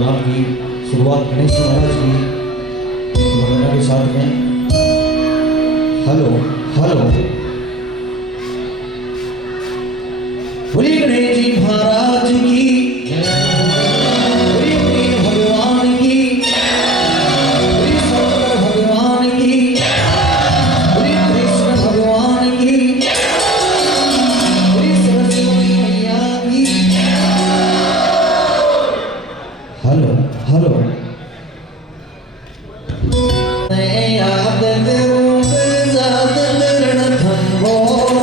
नाम की शुरुआत गणेश जी महाराज की वंदना के साथ में। हेलो हेलो, बोलिए गणेश जी महाराज की, बोलिए भगवान की, बोलिए शंकर भगवान की, बोलिए कृष्ण भगवान की, बोलिए सरस्वती मैया की। हेलो हेलो, याद करूं जात करण थंबोर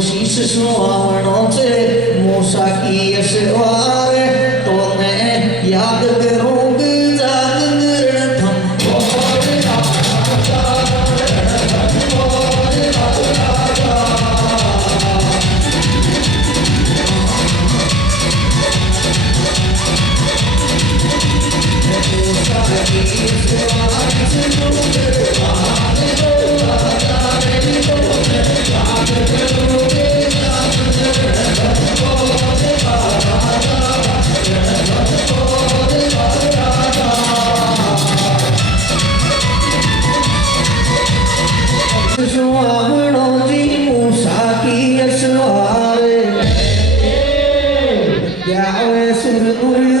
शीश सुहावनों से मूसा की असवार तो मैं याद करूंगी जाग करण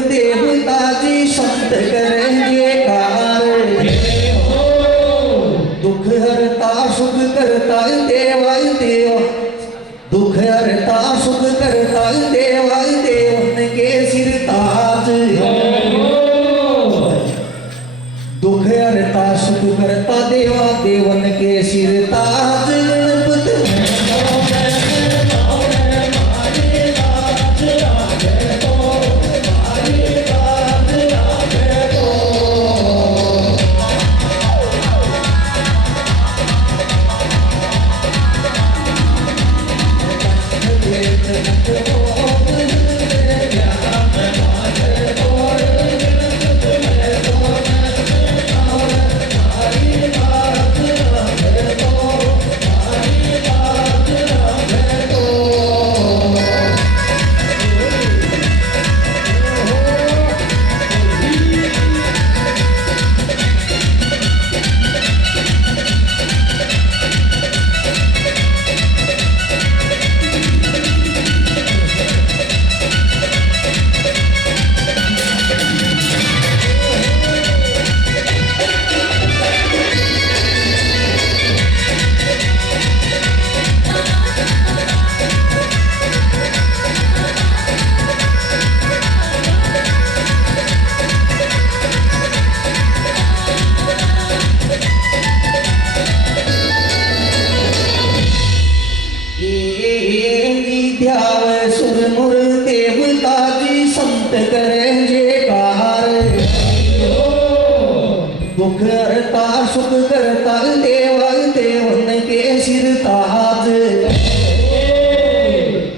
देवताजी संत करेंगे कार्य, दुख हरता सुख करता देवाय देव, दुख हरता सुख करता देवाय देव के सिर ताज, दुख हरता सुख करता देवा देवन के सिर ताज। दुख हरता सुख करता देवा देवन के सिर ताज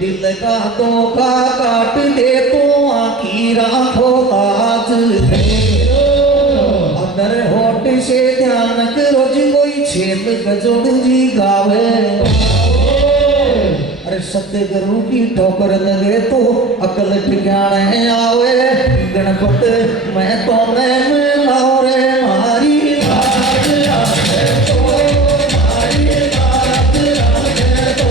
दिल का धोखा काट दे तो आखी राखो ताज अदर होठ से ध्यान करो जी कोई छेद गजोड़ जी गावे अरे सतगुरु की ठोकर लगे तो अकल ठिकाने आवे गणपत मैं तो मैं मिलाओ रे मारी लाज राखे तो मारी लाज राखे तो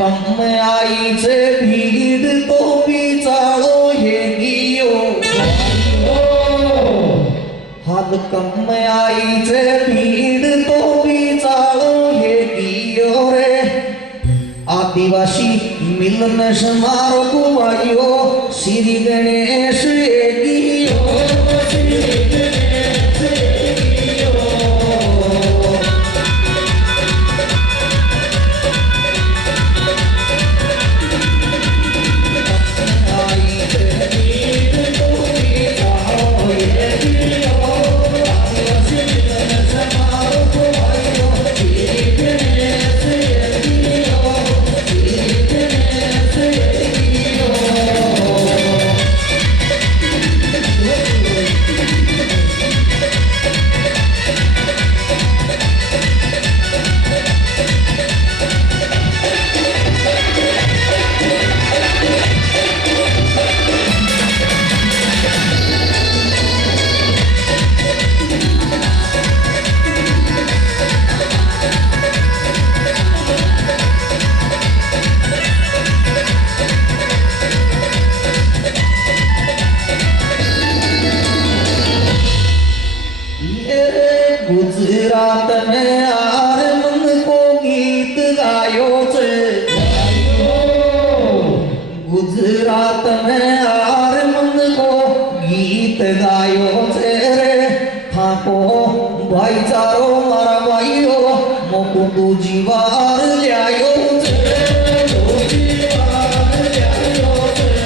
कम आईचे भीड तो बिचाळो हे गियो हाल कम आईचे भीड तो बिचाळो हे गियो रे आदिवासी मिलन समारोह कुवायो श्री गणेश हे गियो श्री गणेश हे गियो गुजरात में आरमन को गीत गायो छे गुजरात में आरमन को गीत गायो छे रे थाको भाईचारो मारा भाईओ मोको दूजी वार ल्यायो छे दूजी वार ल्यायो छे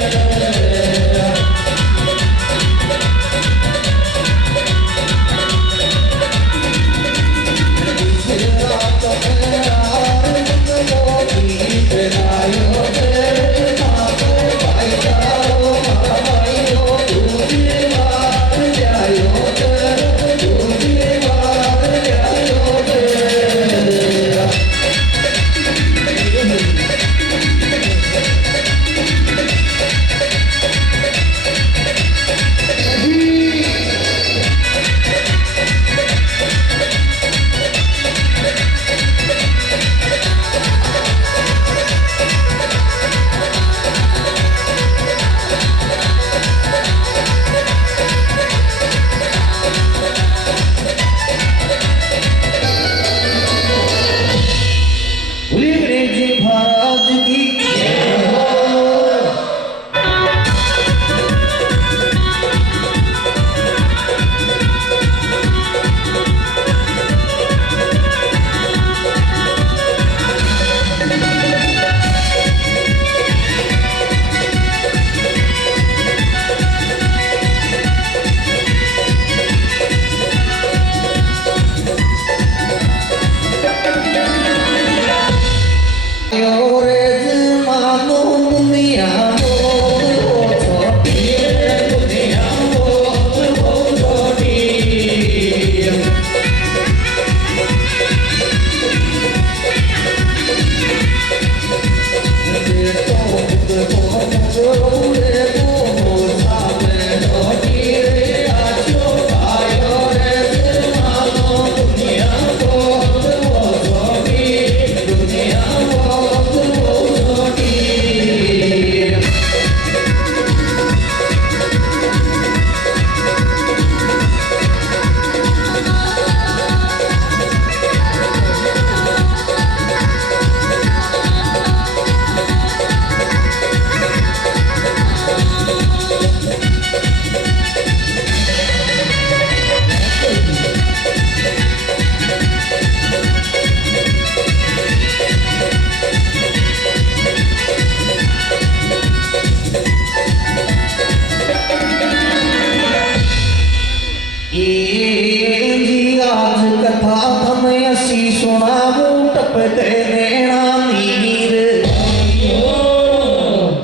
टपके नैना नीर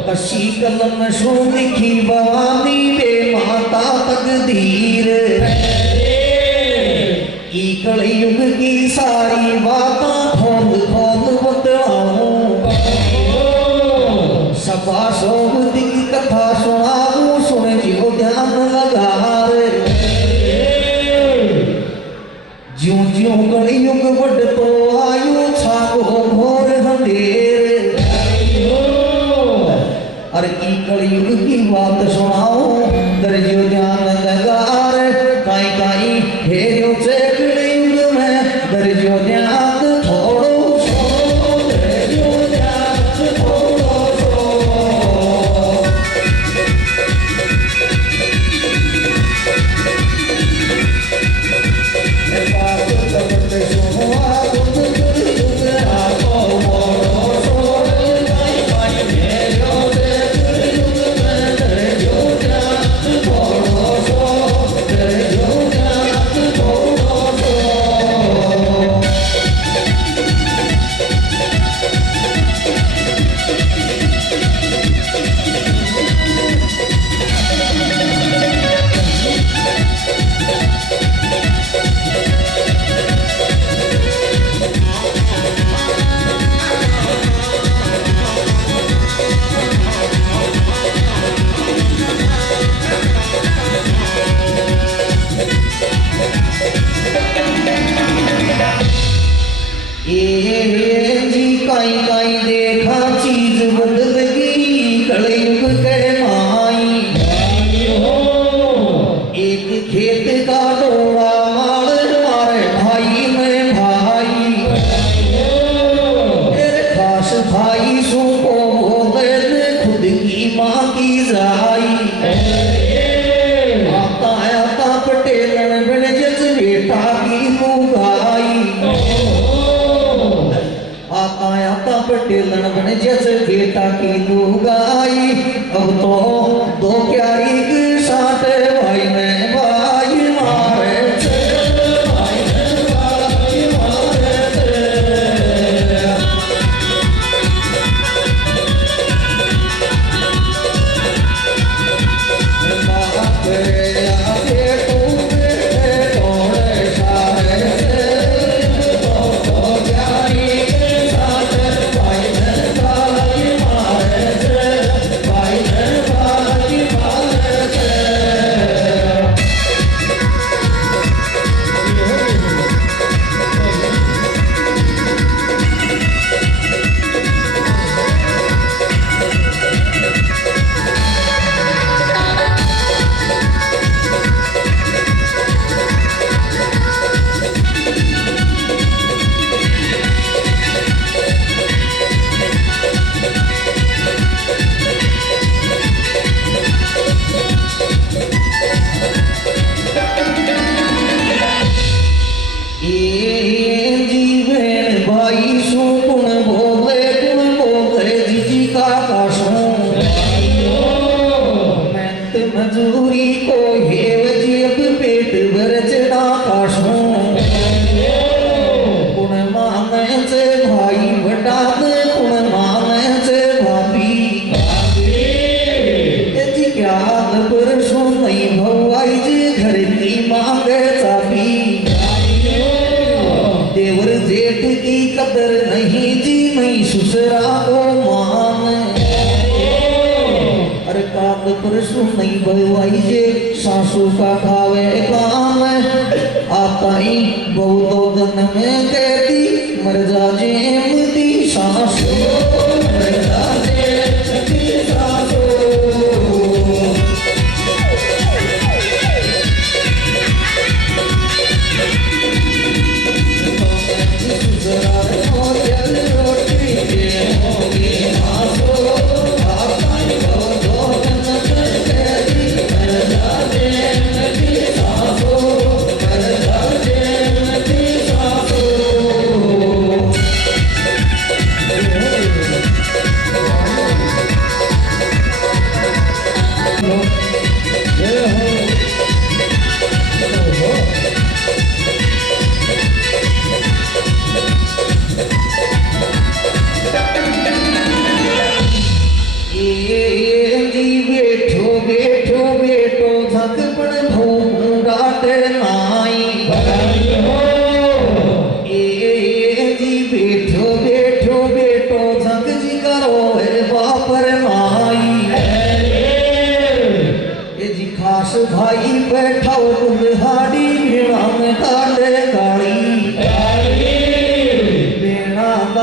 कशी कलम शो लिखी भवानी वे माता तकदीर ई कलयुग की सारी बातें खोल खोल बतलाऊं सभा सोबत की कथा सुनाऊं सुन जियो ध्यान लगा रे ज्यों ज्यों कलयुग बढ़तो आयो छागो घोर अंधेर अरे ई कलयुग की बात सुनाओ दर्जो ध्यान लगा रे काई काई हेरो से कलयुग में दर्जो ध्यान थोड़ो सो दर्जो ध्यान थोड़ो सो बात करते सुनो गुण कलयुग आपो मोड़ो सो काई काई हेरो से कलयुग में दर्जो ध्यान थोड़ो सो दर्जो ध्यान थोड़ो सो जी काई काई देखा चीज बदल गई कलयुग के माई एक खेत का डोरा मार मारे भाई में भाई तेरे खास भाई सो को बोले खुद की माँ की जाई आता आता पटेलन बन जस बेटा की मुगाई आता पटेलन बन जैसे बेटा की लुगाई अब तो दो प्यारी के साथ भाई में भाई मारे थे भाई में भाई मारे थे बाप रे आगे टूटे तोड़े सारे थे तो प्यारी जीवन भाई सो गुण बोले जी का काशों मेहनत मजूरी को हेव जी अब पेट भर चढ़ा काशों गुण माने से भाई बटात गुण माने से भाभी जी क्या पर सो नहीं भवाई जी घर की मांगे चाबी देवर जेठ की कदर नहीं जी नहीं ससुरा को मान अरे काक परसों नहीं भवाई जे सासू का खावे काम आता ही बहुत दिन में कहती मर जा जे मती सासू मर जा जे मती सासू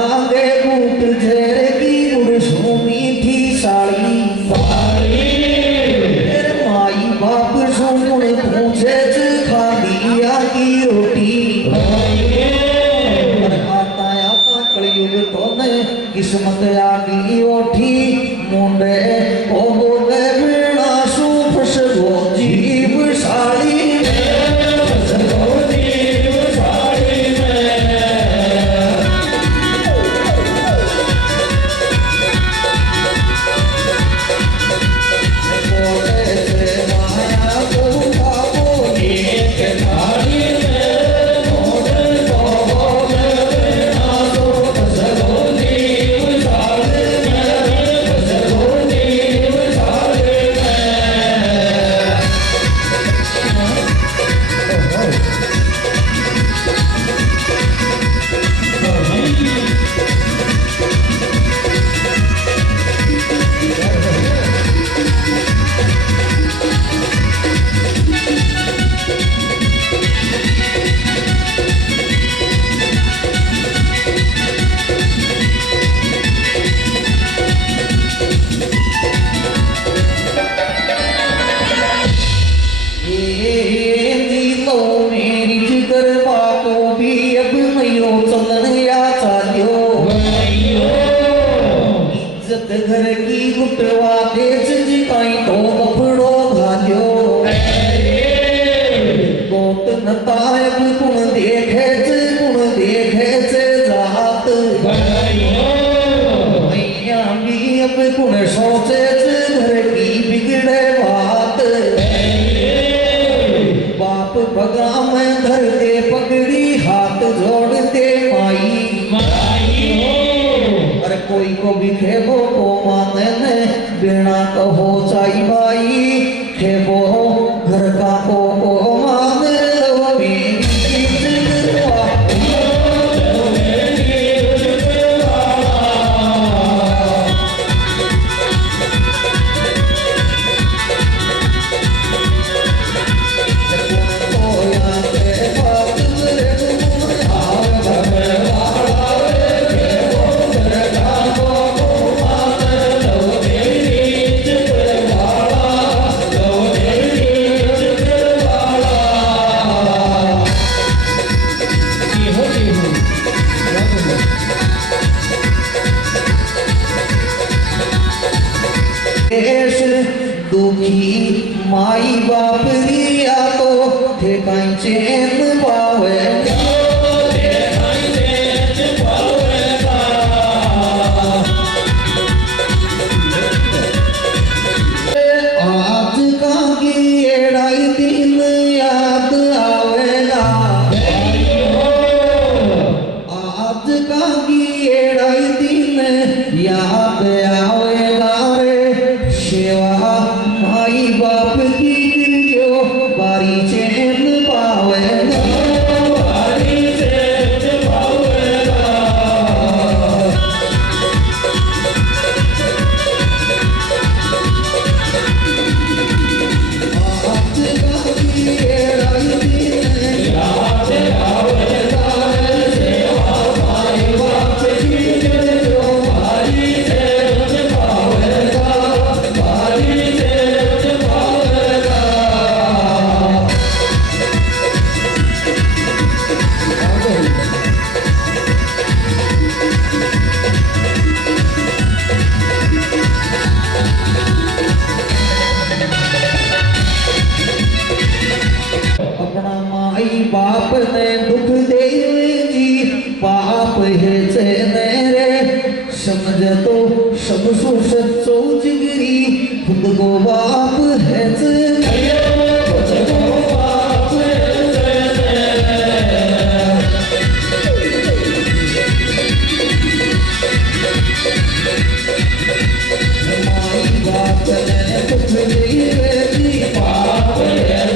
लागे बूट झेर की गुड़सू मीठी साड़ी फिर माई बाप सुन पूछे खा दिया की रोटी आता आता कलयुग तो ने किस्मत आगी ओठी मुंडे ओ बोले बिना सू फसगो जीव साड़ी घर की गुटवा देश जिताई तो कपड़ो भाजो गोत नतायब गुण देखे जात मैया भी अब गुण सोचे घर की बिगड़े बात बाप भगा में धर दे पगड़ी हाथ जोड़ दे माई कोई को भी खेबो को माने ने बिना कहो चाई भाई खेबो घर का को माने लो मेरी जिगरवा दुखी माई बाप रिया तो ठेकाई चैन पावे आज का की एड़ाई दिन याद आवेगा आज का की एड़ाई दिन याद आवेगा रे सेवा माई बाप की गिरियो बारी चैन पावेगा बाप ने दुख दे जी पाप है रे समझ तो सब सो सच्चो जिगरी खुद को बाप है बाप ने दुख दे जी पाप है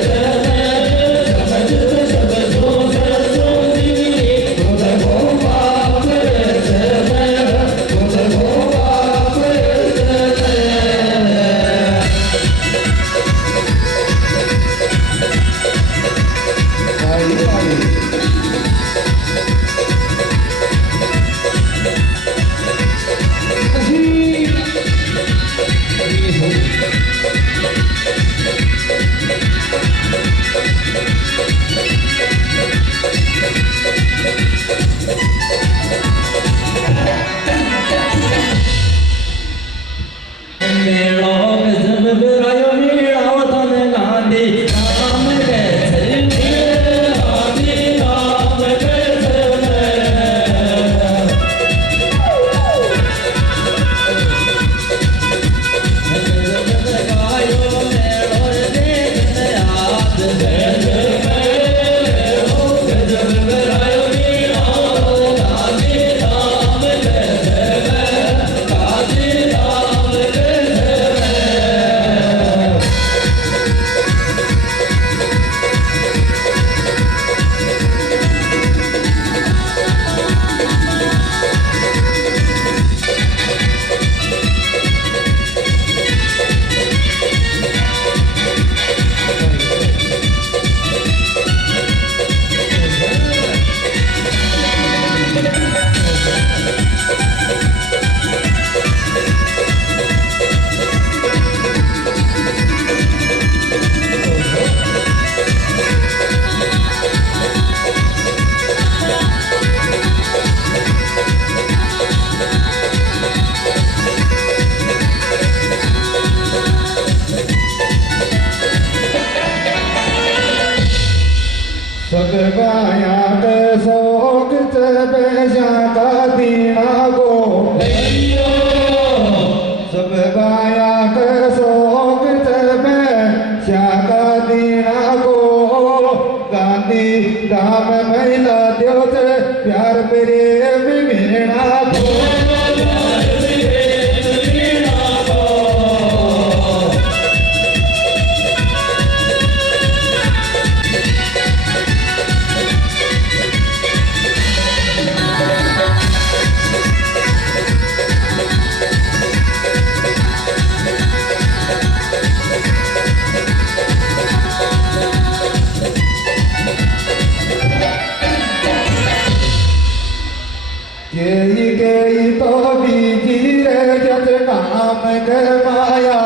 के तो बीजी रे जत काम गमाया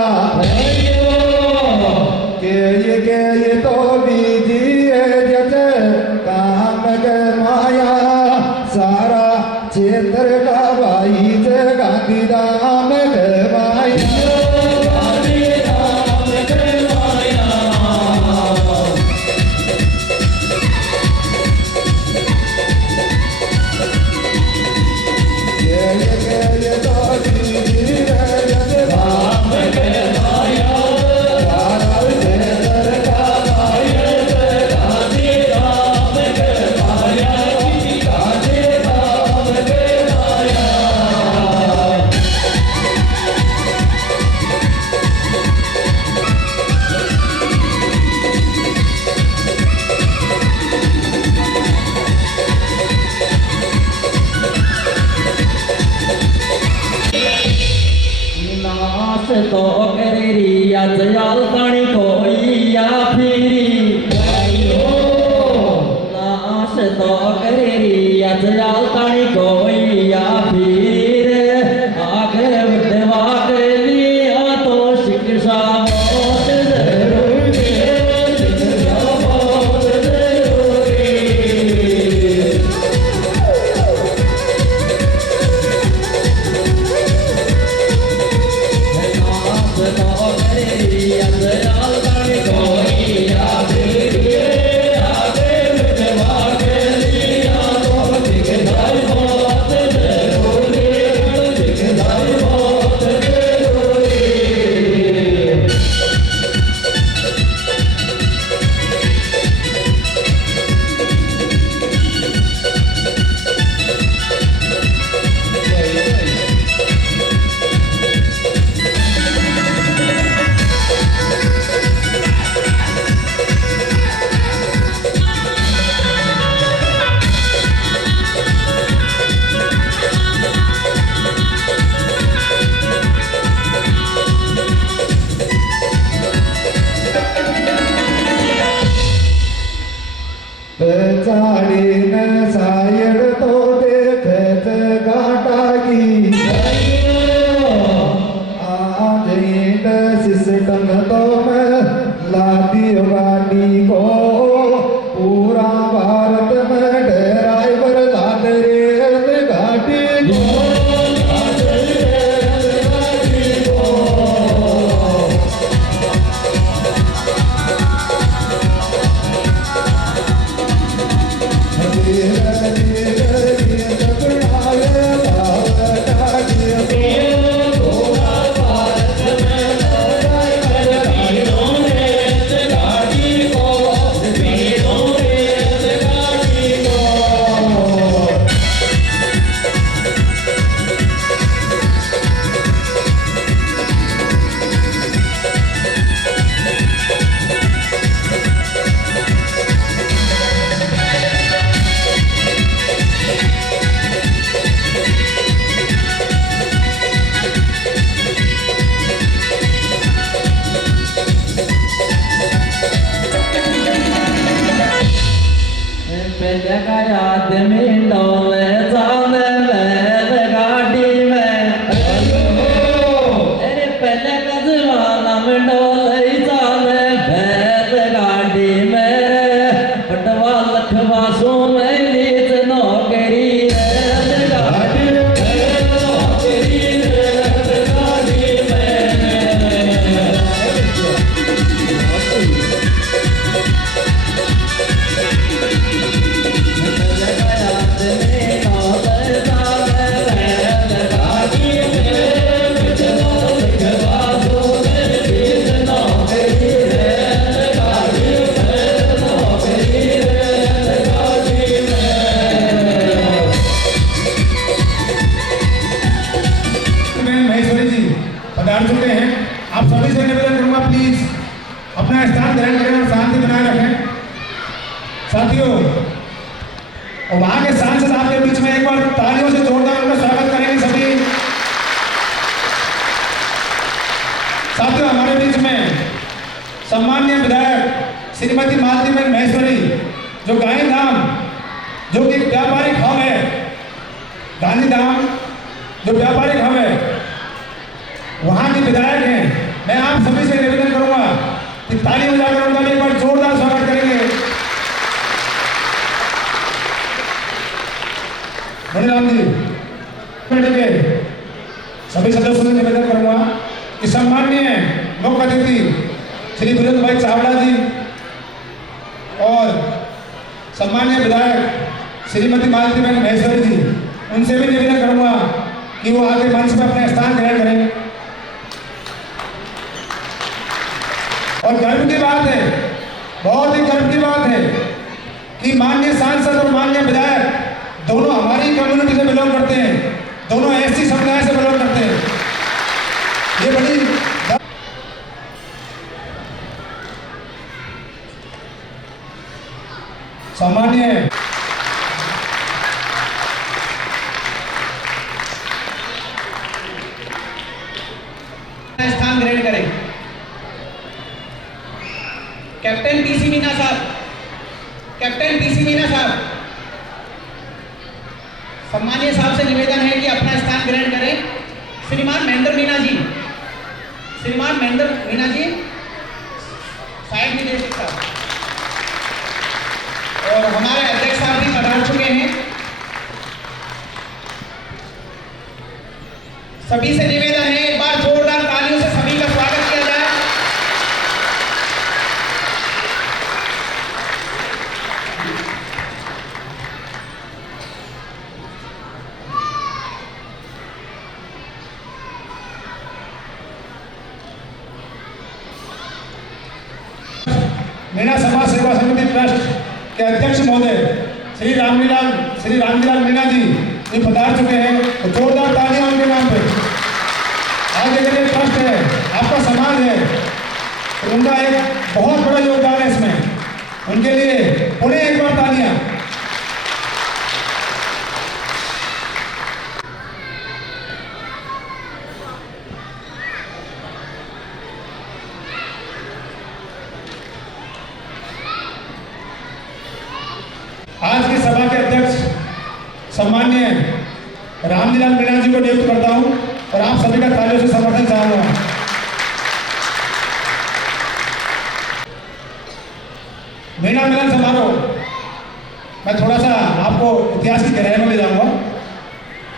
के तो बीजी रे जत काम गमाया सारा क्षेत्र का भाई गांधी राम गमाया तो करेरिया जयाल पानी कोई या फिरी नाश तो करेरिया जयाल पानी कोई या फिर आगे बढ़वा के लिया तो शिक्षा बहुत जरूरी शिक्षा बहुत जरूरी चाड़ी न सायड़ तो देख घाटा की आज ईंट सिस्टम तो मैं लादी गाड़ी को पूरा भारत में ड्राइवर लाद रेल गाड़ी को याद में डोले जाने में गाड़ी में अरे पहले का जमाना में डोले जाने बैल गाड़ी में पटवा लखवा सो में लीज नौकरी गाड़ी पधार चुके हैं। आप सभी से निवेदन करूंगा प्लीज अपना स्थान ग्रहण करें और शांति बनाए रखें। साथियों और वहां के सांसद आपके बीच में एक बार तालियों से जोरदार उनका स्वागत करेंगे सभी। साथियों हमारे बीच में सम्माननीय विधायक श्रीमती मालतीबेन महेश्वरी जो गांधी धाम जो कि व्यापारिक हब है गांधी धाम जो व्यापारिक हब है, वहाँ के विधायक हैं, मैं आप सभी से निवेदन करूंगा कि ताली बजाकर उनका भी एक बार जोरदार स्वागत करेंगे। मणिराम जी, के सभी सदस्यों से निवेदन करूंगा कि सम्माननीय मुख्य अतिथि श्री विनोद भाई चावड़ा जी और सम्माननीय विधायक श्रीमती मालतीबेन महेश्वरी जी, उनसे भी निवेदन करूंगा कि वो आगे मंच पर अपना स्थान ग्रहण करें। और गर्व की बात है, बहुत ही गर्व की बात है कि माननीय सांसद और माननीय विधायक दोनों हमारी कम्युनिटी से बिलोंग करते हैं, दोनों एससी समुदाय से बिलोंग करते हैं। ये बड़ी सामान्य स्थान ग्रहण करें। कैप्टन पीसी मीना साहब, कैप्टन पीसी मीना साहब, सम्मानीय साहब से निवेदन है कि अपना स्थान ग्रहण करें। श्रीमान महेंद्र मीना जी, श्रीमान महेंद्र मीना जी साहिब निदेशक साहब, और हमारे अध्यक्ष साहब भी पधार चुके हैं। सभी से निवेदन है, एक बार जोरदार तालियों से सभी का स्वागत किया जाए। मीणा समाज सेवा समिति ट्रस्ट के अध्यक्ष महोदय श्री रामलीलाल मीणा जी ये पधार चुके हैं, तो जोरदार तालियां उनके नाम पे। आज के लिए ट्रस्ट है, आपका समाज है, तो उनका एक बहुत बड़ा योगदान है इसमें, उनके लिए पुनः एक बार तालियां। आज की सभा के अध्यक्ष सम्माननीय रामलीलाल मीणा जी को नियुक्त करता हूं और आप सभी का तालियों से समर्थन चाहूंगा। मीणा मिलन समारोह, मैं थोड़ा सा आपको इतिहास की गहराई में ले जाऊंगा।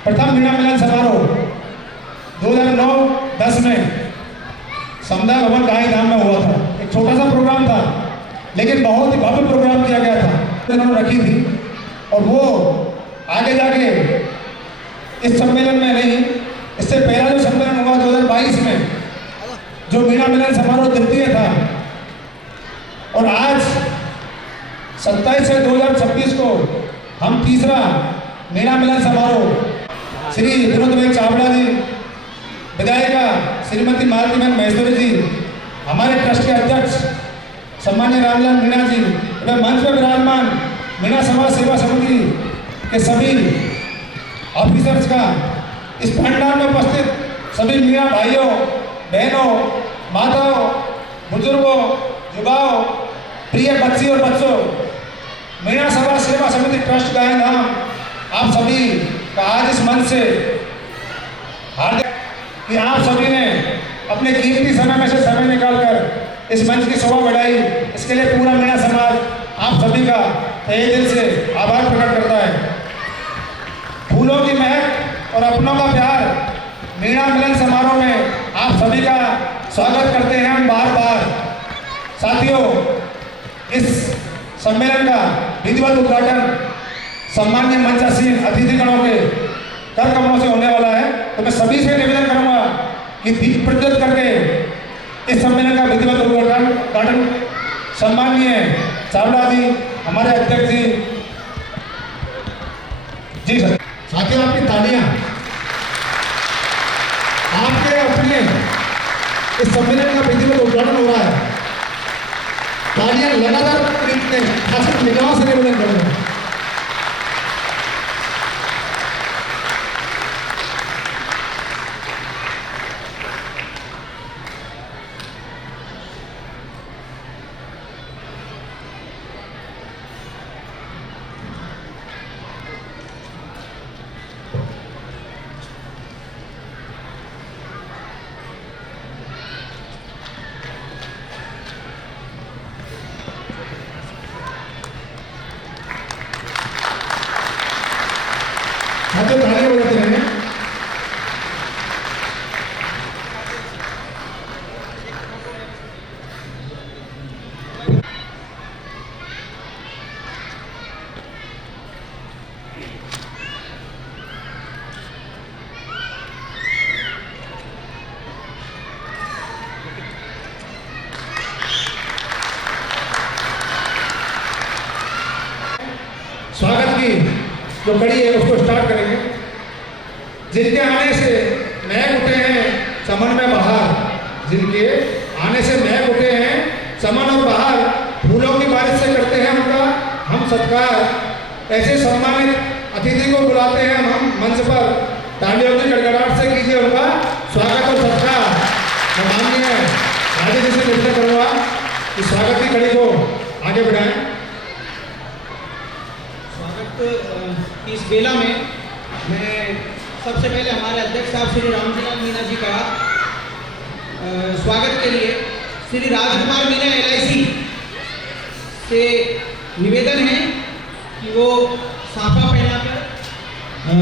प्रथम मीणा मिलन समारोह 2009-10 में समुदाय भवन गांधीधाम में हुआ था। एक छोटा सा प्रोग्राम था, लेकिन बहुत ही भव्य प्रोग्राम किया गया था, उन्होंने रखी थी। और वो आगे जाके इस सम्मेलन में नहीं, इससे पहला जो सम्मेलन हुआ 2022 में, जो मीणा मिलन समारोह द्वितीय था, और आज 27 से 2026 को हम तीसरा मीणा मिलन समारोह श्री विनोद भाई चावड़ा जी, विधायिका श्रीमती मालतीबेन महेश्वरी जी, हमारे ट्रस्ट के अध्यक्ष सम्मानीय रामलीलाल मीणा जी, मंच पर विराजमान मीणा समाज सेवा समिति के सभी ऑफिसर्स का, इस पंडाल में उपस्थित सभी मीणा भाइयों, बहनों, माताओं, बुजुर्गों, युवाओं, प्रिय बच्ची और बच्चों, मीणा समाज सेवा समिति ट्रस्ट गांधीधाम, आप सभी का आज इस मंच से हार्दिक कि आप सभी ने अपने कीमती समय में से समय निकालकर इस मंच की शोभा बढ़ाई। इसके लिए पूरा मीणा समाज आप सभी का तहे दिल से आभार प्रकट करता है। फूलों की महक और अपनों का प्यार, मीणा मिलन समारोह में आप सभी का स्वागत करते हैं हम बार बार। साथियों, इस सम्मेलन का विधिवत उद्घाटन सम्मान्य मंचासीन अतिथिगणों के कर कमलों से होने वाला है, तो मैं सभी से निवेदन करूंगा कि दीप प्रज्वलित करके इस सम्मेलन का विधिवत उद्घाटन सम्माननीय चावड़ा जी, हमारे अध्यक्ष जी सर। साथियों, आपकी तालियां आपके अपने इस सम्मेलन का विधिवत उद्घाटन हो रहा है, तालियां लगातार खासकर महिलाओं से निवेदन करूंगा। जो कड़ी है उसको स्टार्ट करेंगे। जिनके आने से महक उठे हैं चमन में बहार, जिनके आने से महक उठे हैं चमन और बहार, फूलों की बारिश से करते हैं उनका हम सत्कार। ऐसे सम्मानित अतिथि को बुलाते हैं हम मंच पर, तालियों की गड़गड़ाहट से कीजिए उनका स्वागत और सत्कार। मैं माननीय राजे जी से निवेदन करूँगा कि स्वागत की कड़ी को आगे बढ़ाएं। स्वागत की इस बेला में मैं सबसे पहले हमारे अध्यक्ष साहब श्री रामजीलाल मीणा जी का स्वागत के लिए श्री राजकुमार मीणा LIC से निवेदन है कि वो साफा पहनाकर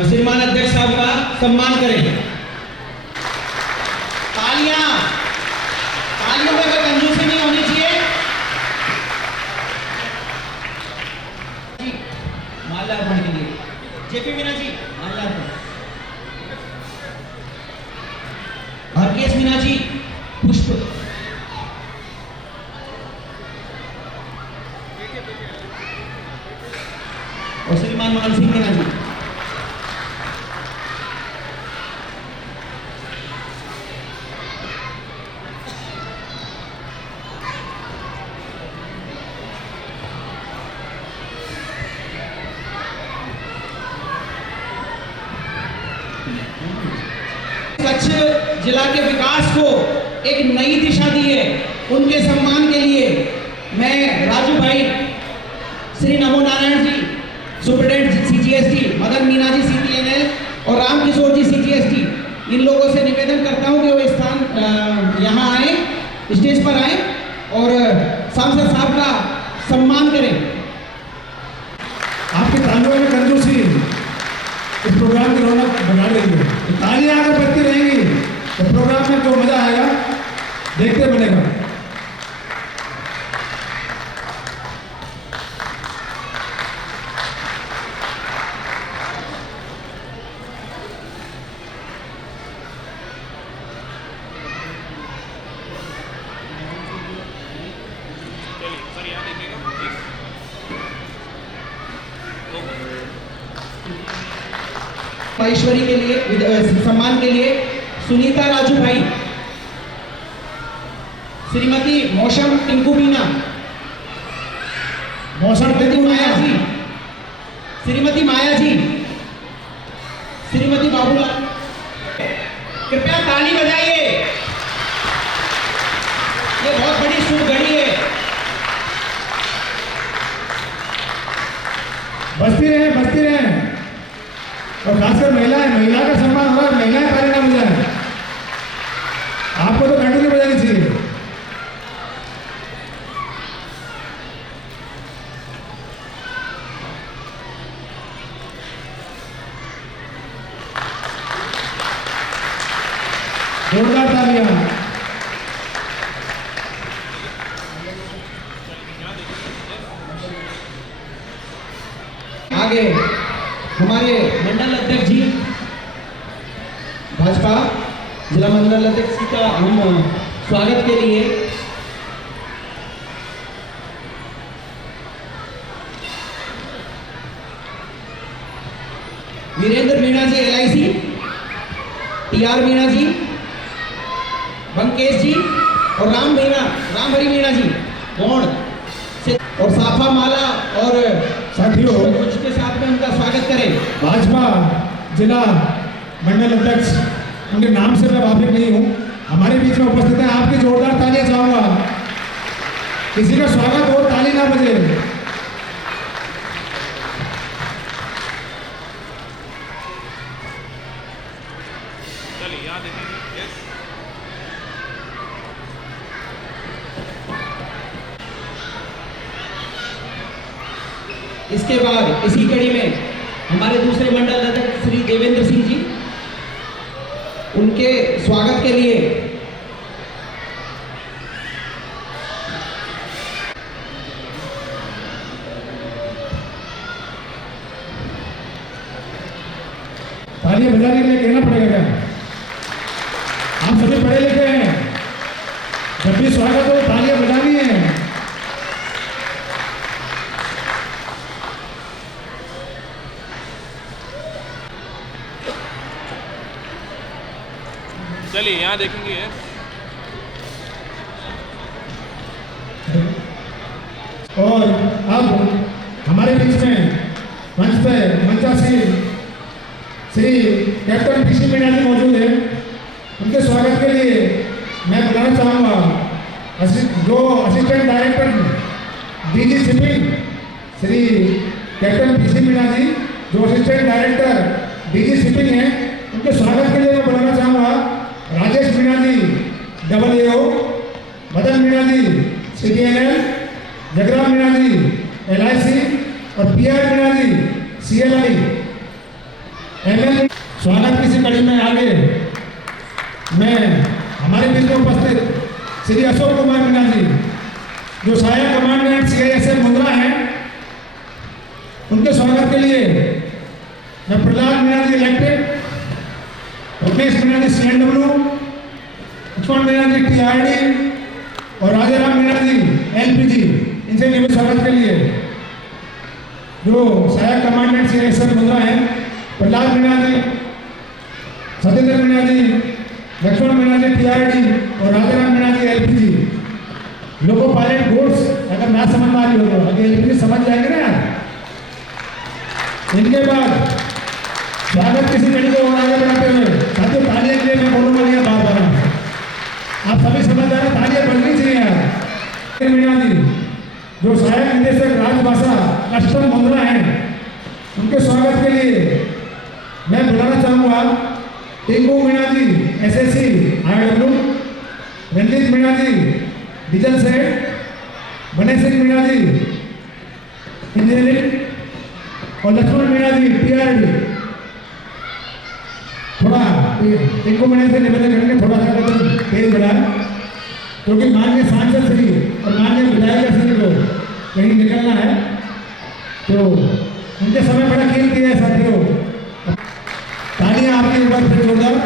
श्रीमान अध्यक्ष साहब का सम्मान करें। तालियां में कोई कंजूसी नहीं होनी चाहिए। माल्यार्पण के लिए JP मीणा जी माल्यार्पण, हरकेश मीणा जी पुष्प, और श्रीमान मान सिंह मीणा जी। स्वच्छ जिला के विकास को एक नई दिशा दी है, उनके सम्मान के लिए मैं राजू भाई, श्री नमो नारायण जी सुप्रिटेंडेंट CGST, मदन मीणा जी CTNL और राम किशोर जी CGST, इन लोगों से निवेदन करता हूं कि वो स्थान यहाँ आए, स्टेज पर आए और सांसद साहब का सम्मान करें। आपकी तालियों में कंजूसी इस प्रोग्राम की रौनक बढ़ा रही है। तो तालियां अगर बजती रहेंगी तो प्रोग्राम में जो मजा आएगा देखते बनेगा। महेश्वरी के लिए सम्मान के लिए सुनीता राजू भाई, श्रीमती मौसम टिंकू मीणा, मौसम श्रीमती माया जी, श्रीमती माया जी, श्रीमती बाबूलाल, कृपया ताली बजाइए। ये बहुत बड़ी शुभ घड़ी है। बजती रहे और खासकर महिला का सम्मान हो रहा है, महिलाएं ताली ना बजाएं। आपको तो कंटिन्यू बजानी चाहिए। जोरदार तालियां। आगे हमारे मंडल अध्यक्ष जी, भाजपा जिला मंडल अध्यक्ष जी का हम स्वागत के लिए वीरेंद्र मीणा जी LIC, TR मीणा जी, बंकेश जी और रामहरी मीणा जी गौड़ से, और साफा माला और साथियों, कुछ के साथ में उनका स्वागत करें। भाजपा जिला मंडल अध्यक्ष, उनके नाम से मैं वाकिफ नहीं हूँ, हमारे बीच में उपस्थित हैं। आपकी जोरदार तालियां चाहूंगा। किसी का स्वागत हो ताली ना बजे। इसके बाद इसी कड़ी में हमारे दूसरे मंडल अध्यक्ष श्री देवेंद्र सिंह जी, उनके स्वागत के लिए तालियां बजाने के लिए कहना पड़ेगा क्या? आप सभी पढ़े लिखे हैं, जब भी स्वागत हो तालियां बजानी है। चलिए यहाँ देखेंगे। और अब हमारे बीच में मंच पर मंचासीन श्री कैप्टन पीसी मीणा जी मौजूद हैं। उनके स्वागत के लिए मैं बुलाना चाहूँगा जो assistant director DG shipping Shri captain PC Meena ji, जो असिस्टेंट डायरेक्टर डीजी शिपिंग हैं, उनके स्वागत के लिए मैं बुलाना चाहूँगा राजेश मीणा जी AAO, मदन मीणा जी CDNL, जगराम मीणा जी LIC और PR मीणा जी CLI ML। स्वागत की इसी कड़ी में आगे मैं हमारे बीच में उपस्थित श्री अशोक कुमार मीणा जी, जो सहायक कमांडेंट CISF मुंद्रा हैं, उनके स्वागत के लिए मैं प्रहलाद मीणा जी इलेक्टेड, रमेश मीणा जी CNW, लक्ष्मण मीणा जी TRD और राजाराम मीणा जी LPG, इनसे नियमित स्वागत के लिए जो सहायक कमांडेंट CISF मुंद्रा हैं, प्रहलाद मीणा जी, सत्येंद्र मीणा जी, लक्ष्मण मीणा जी TRD और राजाराम मीणा जी LPG। लोको पायलट गुड्स, अगर ना समझ में आ रही हो तो अगर LPG समझ जाएंगे ना यार। इनके बाद स्वागत किसी कड़ी को और आगे बढ़ाते हुए साथियों तालियां के लिए मैं बोलूंगा नहीं बार बार, आप सभी समझदार हैं, तालियां बढ़नी चाहिए यार। मीणा जी, जो सहायक निदेशक राजभाषा कस्टम मुंद्रा हैं, उनके स्वागत के लिए मैं बुलाना चाहूँगा टिंकू मीणा जी SSC IW, रंजीत मीणा जी डीजल सेट, गणेश सिंह मीणा जी इंजीनियरिंग और लक्ष्मण मीणा जी TRD। थोड़ा टिंकू मीणा से निवेदन करेंगे थोड़ा सा कदम तेज बढ़ाएं, क्योंकि माननीय सांसद श्री और माननीय विधायक श्री को कहीं निकलना है, तो उनके समय बड़ा कीमती है साथियों। तालियां आपके ऊपर फिर जोरदार।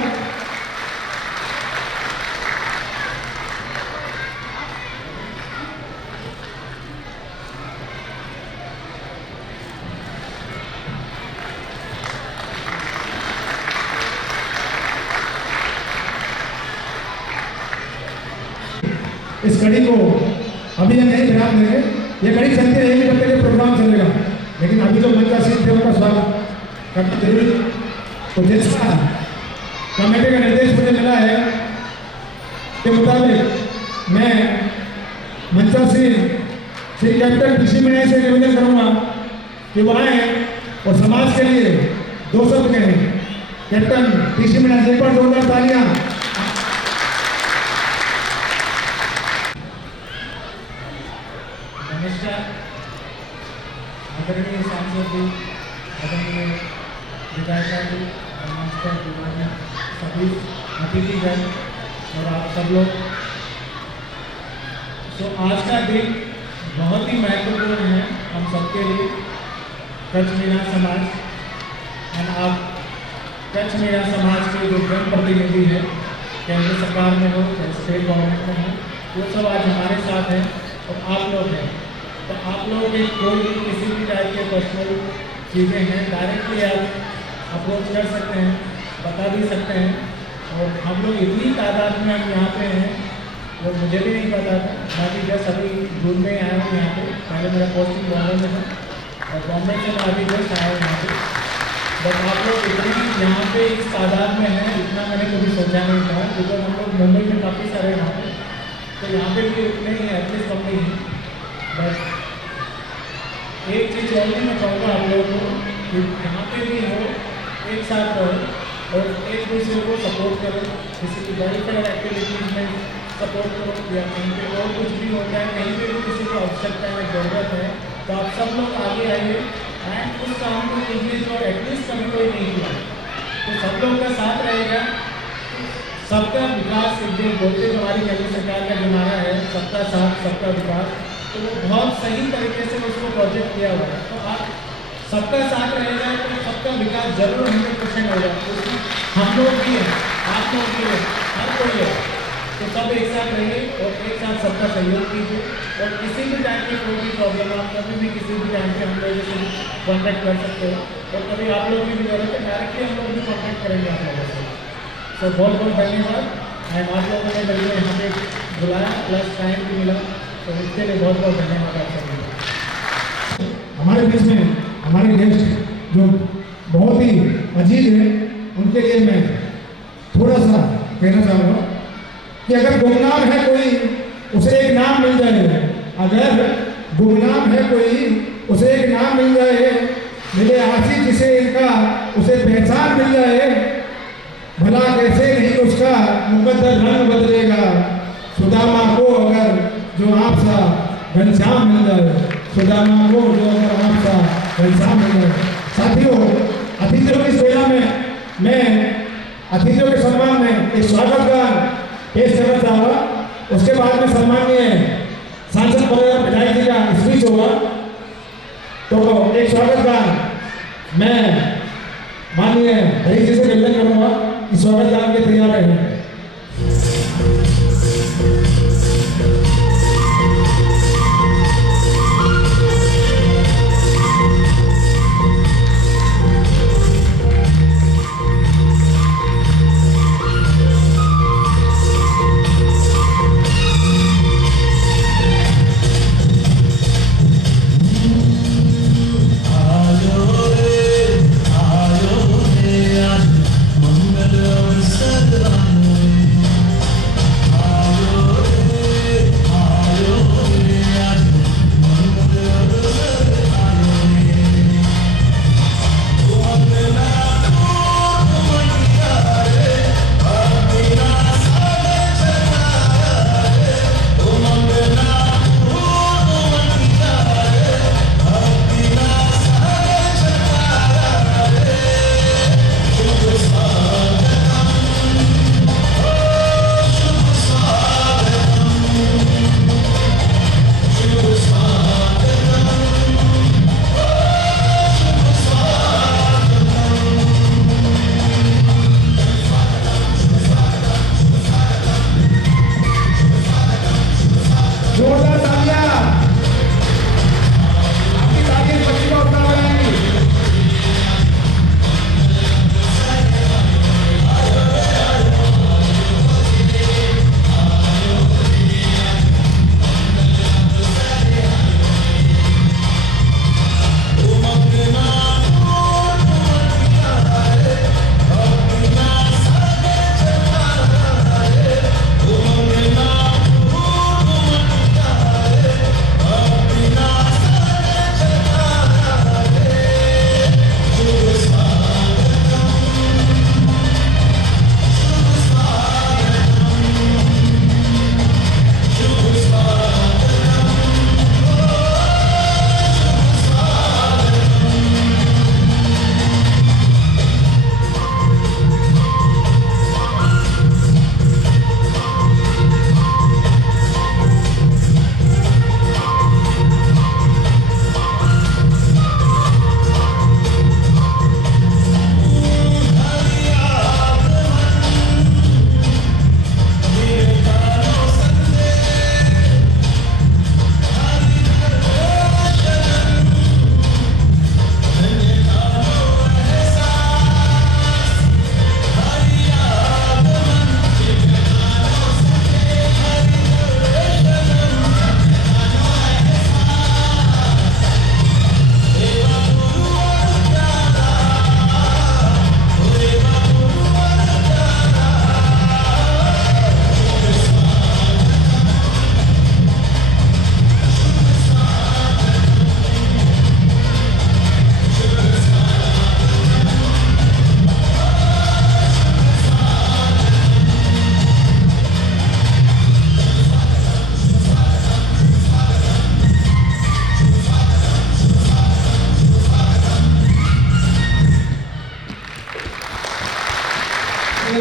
इस कड़ी को अभी ये नहीं विराम देंगे, ये कड़ी चलती रहेगी जब तक ये प्रोग्राम चलेगा, लेकिन अभी जो मंच आसीन थे उनका स्वागत करना जरूरी। तो जैसा कमेटी का निर्देश मुझे मिला है के मुताबिक मैं मंचासीन श्री कैप्टन पीसी मीणा से निवेदन करूँगा कि वो आए और समाज के लिए 2 शब्द कहें। कैप्टन पीसी मीणा जी, एक बार जोरदार तालियां। नमस्कार। आदरणीय सांसद जी, आदरणीय विधायक जी, नमस्कार सभी अतिथिगण और आप सब लोग। तो आज का दिन बहुत ही महत्वपूर्ण है हम सबके लिए, कच्छ मीणा समाज। और आप कच्छ मीणा समाज के जो जनप्रतिनिधि है, केंद्र सरकार में हो चाहे स्टेट गवर्नमेंट में हो, वो सब आज हमारे साथ हैं और आप लोग हैं। तो आप लोग एक कोई भी किसी भी टाइप के पर्सनल चीज़ें हैं, डायरेक्टली आप अप्रोच कर सकते हैं, बता भी सकते हैं। और हम लोग इतनी तादाद में हम यहाँ पे हैं, वो मुझे भी नहीं पता था। बाकी जस्ट अभी जून में आया हूँ यहाँ पे, पहले मेरा पोस्टिंग बॉम्बे में था और बॉम्बे से मैं अभी जस्ट आया हूँ यहाँ पे। बट आप लोग इतनी यहाँ पे इस तादाद में हैं, इतना मैंने कभी सोचा नहीं था, बिकॉज हम लोग मुंबई में काफ़ी सारे यहाँ पे, तो यहाँ पे भी उतने ही एटलीस्ट कम नहीं है। बट एक चीज़ और भी मैं कहूँगा आप लोगों को कि यहाँ पे भी हो, एक साथ रहो और एक दूसरे को सपोर्ट करो। किसी की वेलफेयर एक्टिविटीज़ में सपोर्ट करो, या कहीं पे और कुछ भी होता है, कहीं पे भी किसी को आवश्यकता है, ज़रूरत है, तो आप सब लोग आगे आइए एंड उस काम को कीजिए जो एटलीस्ट कभी कोई नहीं किया। तो सब लोग का साथ रहेगा, सबका विकास जो बोलते हमारी केंद्र सरकार का जो नारा है, सबका साथ सबका विकास, तो वो बहुत सही तरीके से उसको प्रोजेक्ट किया हुआ है। तो आप सबका साथ रहेगा तो सबका विकास जरूर 100% होगा। उसमें हम लोग भी हैं, आप लोग भी हैं, हर कोई है। तो सब एक साथ रहिए और एक साथ सबका सहयोग कीजिए। और किसी भी टाइम की कोई भी प्रॉब्लम आप कभी भी किसी भी टाइम पे हम लोगों से कॉन्टैक्ट कर सकते हो। और कभी आप लोग की भी जरूरत है, डायरेक्टली हम लोग भी कॉन्टैक्ट करेंगे आप लोगों से। सो बहुत बहुत धन्यवाद। एंड आप लोगों ने मेरे यहाँ पे बुलाया प्लस टाइम भी मिला, तो इसके लिए बहुत बहुत धन्यवाद आप सभी का। हमारे बीच में हमारे गेस्ट जो बहुत ही अजीज हैं, उनके लिए मैं थोड़ा सा कहना चाहूँगा कि अगर गुमनाम है कोई, उसे एक नाम मिल जाए। अगर गुमनाम है कोई, उसे एक नाम मिल जाए। मिले आशी जिसे इनका, उसे पहचान मिल जाए। भला कैसे नहीं उसका मुकद्दर रंग बदलेगा। सुदामा को अगर जो आपसा घनश्याम मिल जाए, सुदामा को जो अगर आपसा घनश्याम मिल जाए। साथियों, अतिथियों की सेवा में मैं अतिथियों के सम्मान में एक स्वागत गान पेश करना चाहूँगा। उसके बाद में सम्मानीय सांसद पटेल जी का स्पीच होगा। तो एक स्वागत गान मैं माननीय हरीश जी से निवेदन करूँगा कि स्वागत गान के तैयार रहें।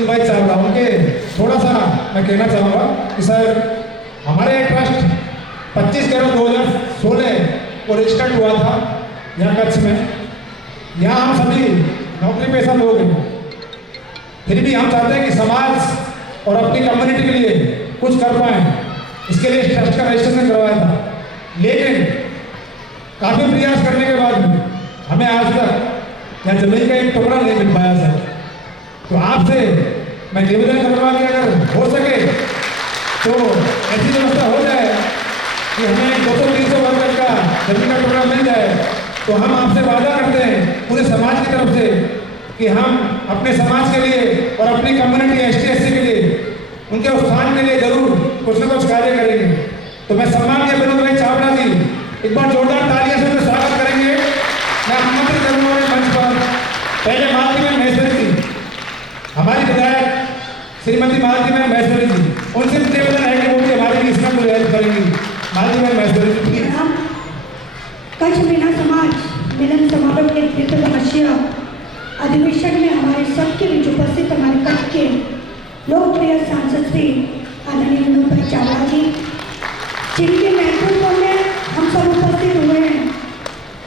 भाई साहब उनके थोड़ा सा मैं कहना चाहूँगा कि सर हमारे ट्रस्ट 25/11/2016 को रजिस्टर्ड हुआ था यहाँ कच्छ में। यहाँ हम सभी नौकरी पेशा लोग हैं, फिर भी हम चाहते हैं कि समाज और अपनी कम्युनिटी के लिए कुछ कर पाएँ। इसके लिए ट्रस्ट का रजिस्ट्रेशन करवाया था, लेकिन काफ़ी प्रयास करने के बाद भी हमें आज तक यहाँ जमीन का एक टुकड़ा नहीं मिल पाया सर। तो आपसे मैं निवेदन करूँगा कि अगर हो सके तो ऐसी व्यवस्था हो जाए कि हमें 200-300 वर्कर का जमीन का टुकड़ा मिल जाए, तो हम आपसे वादा करते हैं पूरे समाज की तरफ से कि हम अपने समाज के लिए और अपनी कम्युनिटी ST/SC के लिए, उनके उत्थान के लिए जरूर कुछ न कुछ कार्य करेंगे। तो मैं सम्मानीय विनोद भाई चावड़ा जी एक बार जोरदार तालियों से उनका स्वागत करेंगे। मैं आमंत्रित करूँगा मंच पर पहले मालतीबेन महेश्वरी जी, हमारी विधायक श्रीमती मालतीबेन महेश्वरी जी, उनसे निवेदन है कि वो भी हमारे लिए इसमें कोई हेल्प करेंगी। मालतीबेन महेश्वरी जी प्लीज। कच्छ मीना समाज मिलन समारोह के द्वितीय अधिवेशन में हमारे सबके बीच उपस्थित हमारे कच्छ के लोकप्रिय सांसद श्री आदरणीय विनोद भाई चावड़ा जी, जिनके नेतृत्व में हम सब उपस्थित हुए हैं,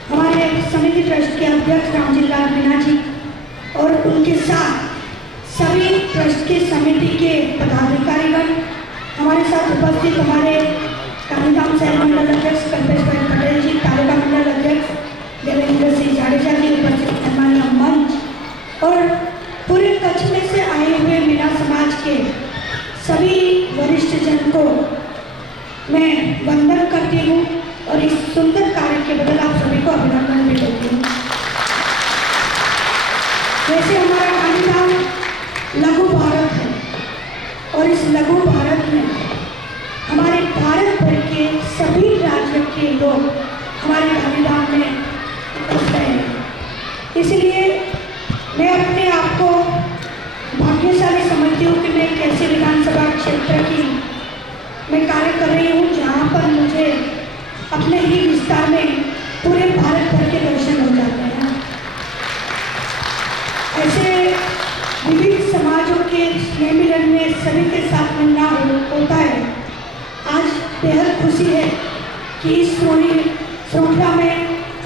हमारे समिति ट्रस्ट के अध्यक्ष रामजीलाल मीना जी और उनके साथ सभी ट्रस्ट के समिति के पदाधिकारीगण, हमारे साथ उपस्थित हमारे गांधीधाम शहर मंडल अध्यक्ष कल्पेश भाई पटेल जी, तालुका मंडल अध्यक्ष देवेंद्र सिंह जाडेजा जी, उपस्थित हमारे मंच और पूरे कच्छ में से आए हुए मीना समाज के सभी वरिष्ठ जन को मैं वंदन करती हूँ और इस सुंदर कार्य के बदल आप सभी को अभिनंदन भी देती हूँ। वैसे हमारा गांधीधाम लघु भारत है और इस लघु भारत में हमारे भारत भर के सभी राज्यों के लोग हमारे गांधीधाम में उपस्थित हैं। इसलिए मैं अपने आप को भाग्यशाली समझती हूँ कि मैं एक ऐसे विधानसभा क्षेत्र की मैं कार्य कर रही हूँ जहाँ पर मुझे अपने ही विस्तार में पूरे भारत भर के दर्शन हो जाते हैं। ऐसे विविध समाजों के स्नेह मिलन में सभी के साथ मिलना होता है। आज बेहद खुशी है कि इस श्रृंखला में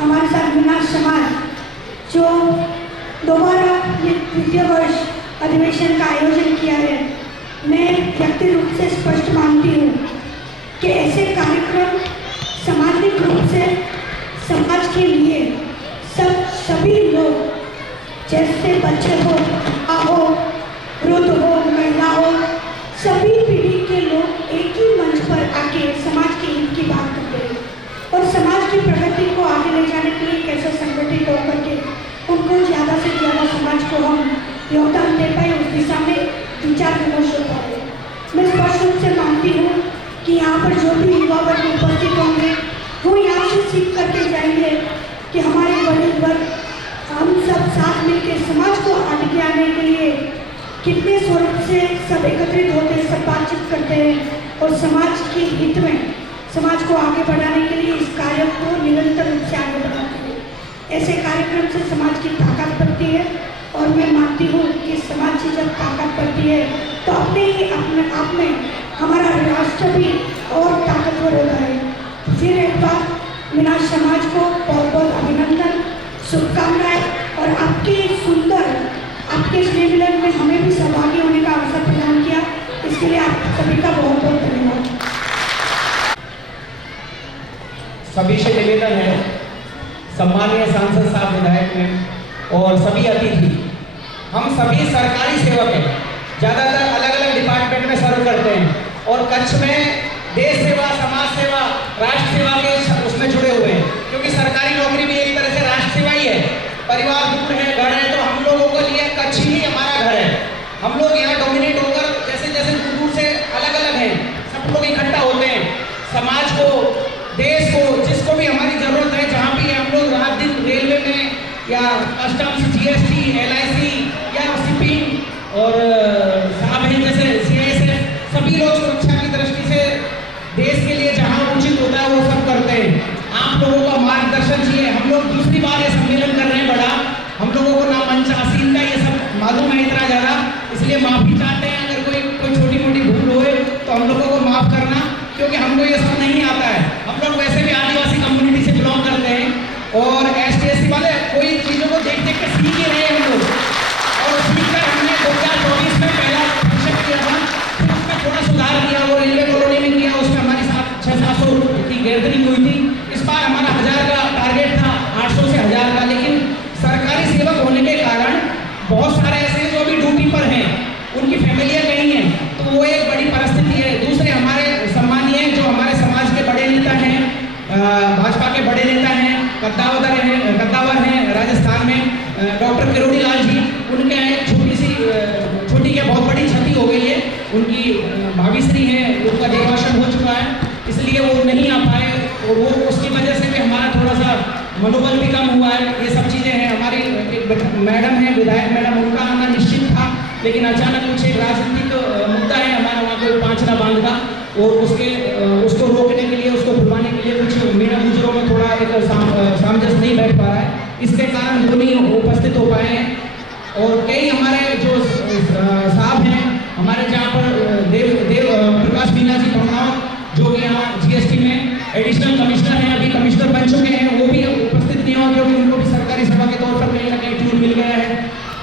हमारे साथ मीना समाज जो दोबारा ये द्वितीय वर्ष अधिवेशन का आयोजन किया है, मैं व्यक्ति रूप से स्पष्ट मानती हूँ कि ऐसे कार्यक्रम सामाजिक रूप से समाज के लिए सभी लोग, जैसे बच्चे हो, हो, वृद्ध हो, महिला हो, सभी पीढ़ी के लोग एक ही मंच पर आके समाज के हित की बात करते हैं और समाज की प्रगति को आगे ले जाने के लिए कैसे संगठित होकर के उनको ज़्यादा से ज़्यादा समाज को हम योगदान दे पाए, उस दिशा में विचार विमर्श होता है। मैं स्पष्ट रूप से मानती हूँ कि यहाँ पर जो भी युवा वर्ग उपस्थित होंगे वो यहाँ से सीख करके जाएंगे कि हमारे बड़े वर्ग हम सब साथ मिलकर समाज को आगे आने के लिए कितने स्वरूप से सब एकत्रित होते हैं, सब बातचीत करते हैं और समाज के हित में समाज को आगे बढ़ाने के लिए इस कार्य को निरंतर रूप से आगे बढ़ाते हैं। ऐसे कार्यक्रम से समाज की ताकत बढ़ती है और मैं मानती हूँ कि समाज की जब ताकत बढ़ती है तो अपने ही अपने आप में हमारा राष्ट्र भी और ताकतवर होता है। फिर एक बार मीना समाज को बहुत बहुत अभिनंदन, शुभकामनाएं और आपके सुंदर आपके स्नेह मिलन में हमें भी सहभागी होने का अवसर प्रदान किया, इसके लिए आप सभी का बहुत बहुत धन्यवाद। सभी से निवेदन है, सम्मानीय सांसद साहब, विधायक में और सभी अतिथि, हम सभी सरकारी सेवक हैं, ज़्यादातर अलग अलग डिपार्टमेंट में सर्व करते हैं और कच्छ में देश सेवा, समाज सेवा, राष्ट्र सेवा के उसमें जुड़े हुए हैं, क्योंकि सरकारी नौकरी भी एक तरह से राष्ट्र सेवा ही है। परिवार दूर है, घर है, तो हम लोगों के लिए कच्छ ही हमारा घर है। हम लोग यहाँ डोमिनेट होकर जैसे जैसे दूर दूर से अलग अलग हैं, सब लोग इकट्ठा होते हैं, समाज को, देश को, जिसको भी हमारी ज़रूरत है, जहाँ भी हम लोग रात दिन रेलवे में या कस्टम्स, GST, LIC या शिपिंग और साहब हैं जैसे CISF, सभी लोग सुरक्षा की दृष्टि से देश के लिए जहाँ उचित होता है वो सब करते हैं। आप लोगों का मार्गदर्शन चाहिए। हम लोग दूसरी बार ये सम्मेलन कर रहे हैं बड़ा, हम लोगों को ना मंच आसीन का ये सब मालूम है इतना ज़्यादा, इसलिए माफ़ी चाहते हैं अगर कोई छोटी मोटी भूल होए तो हम लोगों को माफ़ करना, क्योंकि हमको ये सब नहीं आता है। हम लोग वैसे भी आदिवासी कम्युनिटी से बिलोंग करते हैं और ST/SC वाले कोई चीज़ों को देख देख के सीख ही रहे हैं हम लोग, और सीख कर हमने 2024 में पहला फंक्शन किया था, फिर उसमें थोड़ा सुधार किया, वो रेलवे कॉलोनी में किया, उसमें हमारी 600-700 की गैदरिंग हुई थी। इस बार हमारा 1000 का टारगेट था, 800 से 1000 का, लेकिन सरकारी सेवक होने के कारण बहुत सारे ऐसे जो भी ड्यूटी पर हैं, उनकी मनोबल भी कम हुआ है, ये सब चीज़ें हैं। हमारी एक मैडम है, विधायक मैडम, उनका आना निश्चित था, लेकिन अचानक कुछ एक राजनीतिक मुद्दा है हमारे वहाँ को पांचना बांध का, और उसको रोकने के लिए, उसको भुलवाने के लिए कुछ मीणा गुजरों में थोड़ा एक सामंजस्य नहीं बैठ पा रहा है, इसके कारण वो नहीं उपस्थित हो पाए हैं। और कई हमारे जो साहब हैं हमारे, जहाँ पर देव प्रकाश मीना जी परमार, जो कि यहाँ GST में एडिशनल कमिश्नर हैं, अभी कमिश्नर बन चुके हैं, वो भी उपस्थित नहीं हुआ क्योंकि उनको भी सरकारी सेवा के तौर पर कहीं ना कहीं टूर मिल गया है,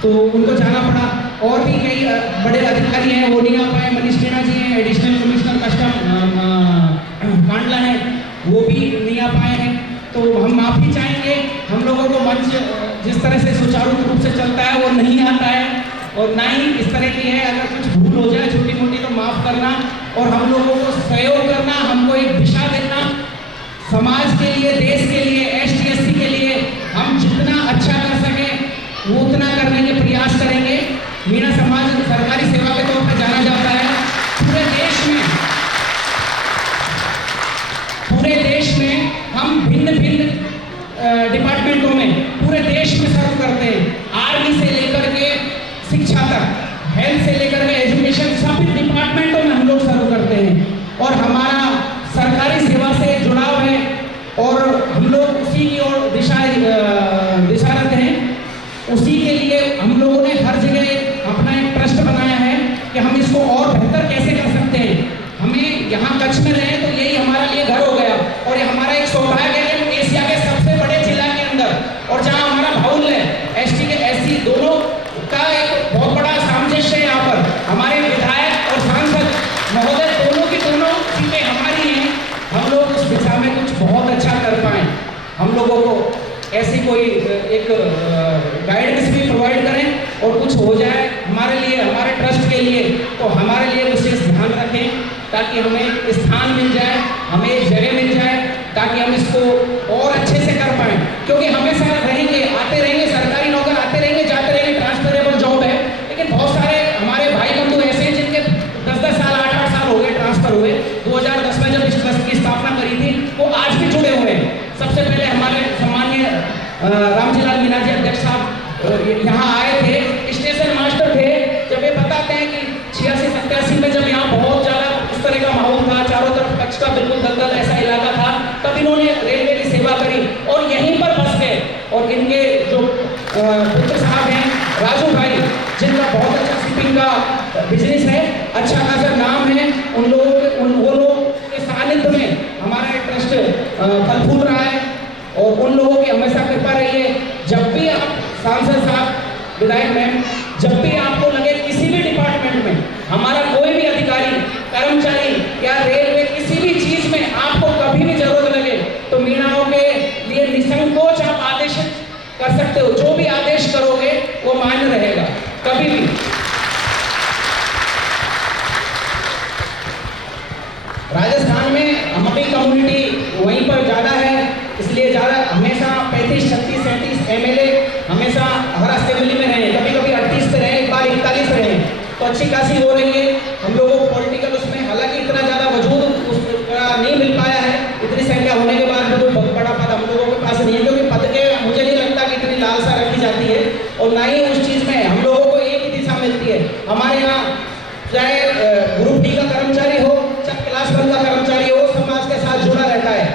तो उनको जाना पड़ा। और भी कई बड़े अधिकारी हैं, वो नहीं आ पाए। मनीष मीणा जी हैं, एडिशनल कमिश्नर कस्टम कांडला है, वो भी नहीं आ पाए हैं। तो हम माफ़ी चाहेंगे, हम लोगों को मंच जिस तरह से सुचारू रूप से चलता है वो नहीं आता है, और ना ही इस तरह की है। अगर कुछ भूल हो जाए छोटी मोटी तो माफ़ करना, और हम लोगों को सहयोग करना, हमको एक दिशा देना, समाज के लिए, देश के लिए, ST SC के लिए हम जितना अच्छा कर सकें वो उतना करने के प्रयास करेंगे। मीणा समाज सरकारी सेवा के तौर पर जाना जाता है पूरे देश में। हम भिन्न भिन्न डिपार्टमेंटों में पूरे देश में सर्व करते हैं, आर्मी से लेकर के शिक्षा तक, हेल्थ से लेकर के एजुकेशन, सभी डिपार्टमेंटों में हम लोग सर्व करते हैं। और हमारा सरकारी सेवा से जुड़ाव है, और हम लोग उसी की ओर दिशारत हैं। उसी के लिए हम लोगों ने हर जगह अपना एक ट्रस्ट बनाया है कि हम इसको और बेहतर कैसे कर सकते हैं। हमें यहाँ कच्छ में रहे तो यही हमारे लिए घर हो गया, और ये हमारा एक सौभाग्य है कि हम एशिया के सबसे बड़े जिला के अंदर, और जहाँ हमारा भाउल है, ST के SC दोनों का एक बहुत बड़ा सामंजस्य है। यहाँ पर हमारे विधायक और सांसद महोदय दोनों की दोनों सीटें हमारी हैं। हम लोग उस दिशा में कुछ बहुत अच्छा कर पाएँ, हम लोगों को ऐसी कोई एक गाइडेंस भी प्रोवाइड करें, और कुछ हो जाए हमारे लिए, हमारे ट्रस्ट के लिए, तो हमारे लिए विशेष ध्यान रखें, ताकि हमें स्थान मिल जाए, हमें एक जगह मिल जाए, ताकि हम इसको और अच्छे से कर पाएँ। क्योंकि हमेशा रहेंगे, आते रहेंगे, सरकारी नौकर आते रहेंगे, जाते रहेंगे, ट्रांसफरेबल जॉब है, लेकिन बहुत सारे हमारे भाई बंधु ऐसे हैं जिनके 10-10 साल, 8-8 साल हो गए ट्रांसफर हुए। 2010 में जब इस ट्रस्ट की स्थापना करी थी, वो आज भी जुड़े हुए हैं। सबसे पहले हमारे सम्माननीय रामजीलाल मीणा जी अध्यक्ष साहब यहाँ आए थे, स्टेशन मास्टर थे। जब ये बताते हैं कि 86-87 में जब यहाँ बहुत ज़्यादा इस तरह का माहौल था, चारों तरफ कच्छ का बिल्कुल दलदल ऐसा इलाका था, तब इन्होंने रेलवे की सेवा करी और यहीं पर बस गए। और इनके जो पुत्र साहब हैं राजू भाई, जिनका बहुत अच्छा शिपिंग का बिजनेस है, अच्छा खासा नाम है, उन लोगों के सानिध्य में हमारा ट्रस्ट फल फूल रहा है, और उन लोगों की हमेशा कृपा रही है। जब भी आप सांसद साहब, विधायक मैम, जब भी आपको लगे किसी भी डिपार्टमेंट में हमारा कोई भी अधिकारी, कर्मचारी या रेलवे किसी भी चीज में आपको कभी भी जरूरत लगे, तो मीणाओं के लिए निसंकोच आप आदेश कर सकते हो। जो भी आदेश करोगे वो मान्य रहेगा कभी भी। राजस्थान में हमारी कम्युनिटी वहीं पर ज़्यादा है, इसलिए ज़्यादा हमेशा 35, 36, 37 MLA हमेशा हर असेंबली में रहे, कभी कभी 38 पे रहे, एक बार 41 रहे, तो अच्छी खासी हो रही है। हम लोगों को पॉलिटिकल उसमें हालांकि इतना ज़्यादा वजूद उसका नहीं मिल पाया है, इतनी संख्या होने के बाद भी कोई बहुत बड़ा पद हम लोगों के पास नहीं है, क्योंकि पद के मुझे नहीं लगता कि इतनी लालसा रखी जाती है, और ना ही उस चीज़ में हम लोगों को एक ही दिशा मिलती है। हमारे यहाँ चाहे ग्रुप D का कर्मचारी हो, चाहे क्लास 1 का कर्मचारी हो, समाज के साथ जुड़ा रहता है,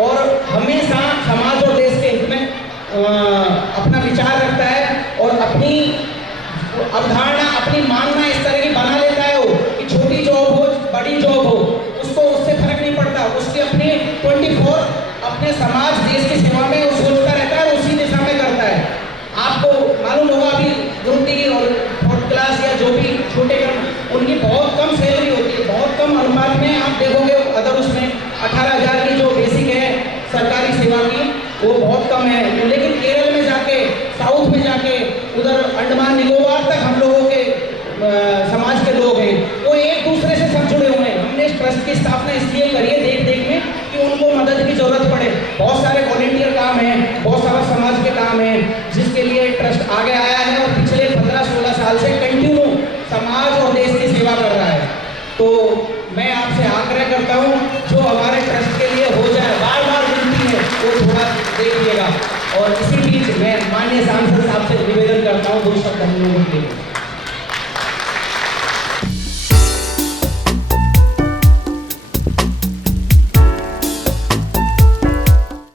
और हमेशा समाज और देश के हित में अपना विचार रखता है, और अपनी अवधारणा, अपनी मानना इस तरह की बना लेता है वो, कि छोटी जॉब हो, बड़ी जॉब हो, उसको उससे फर्क नहीं पड़ता, उसके अपने 24 अपने समाज, देश की सेवा में वो सोचता रहता है, उसी दिशा में करता है। आपको मालूम होगा अभी ग्रुप D और 4th क्लास या जो भी छोटे कर्म, उनकी बहुत कम सैलरी होती है, बहुत कम अनुपात में आप देखोगे। अदर उसमें 18,000 की जो बेसिक है सरकारी सेवा की, वो बहुत कम है। लेकिन केरल में जाके, साउथ में जाके, उधर अंडमान निकोबार तक हम लोगों के समाज के लोग हैं, वो एक दूसरे से सब जुड़े हुए हैं। हमने इस ट्रस्ट की स्थापना इसलिए करी है देख में कि उनको मदद की जरूरत पड़े। बहुत सारे वॉलेंटियर काम हैं, बहुत सारा समाज के काम हैं, जिसके लिए ट्रस्ट आगे आया है, और पिछले 15-16 साल से कंटिन्यू समाज और देश की सेवा कर रहा है। तो मैं आपसे आग्रह करता हूँ, जो हमारे ट्रस्ट के लिए हो जाए, बार बार विनती है, वो थोड़ा देखिएगा। और इसी बीच मैं माननीय सांसद साहब से निवेदन करता हूँ 2 शब्द हम लोगों के लिए।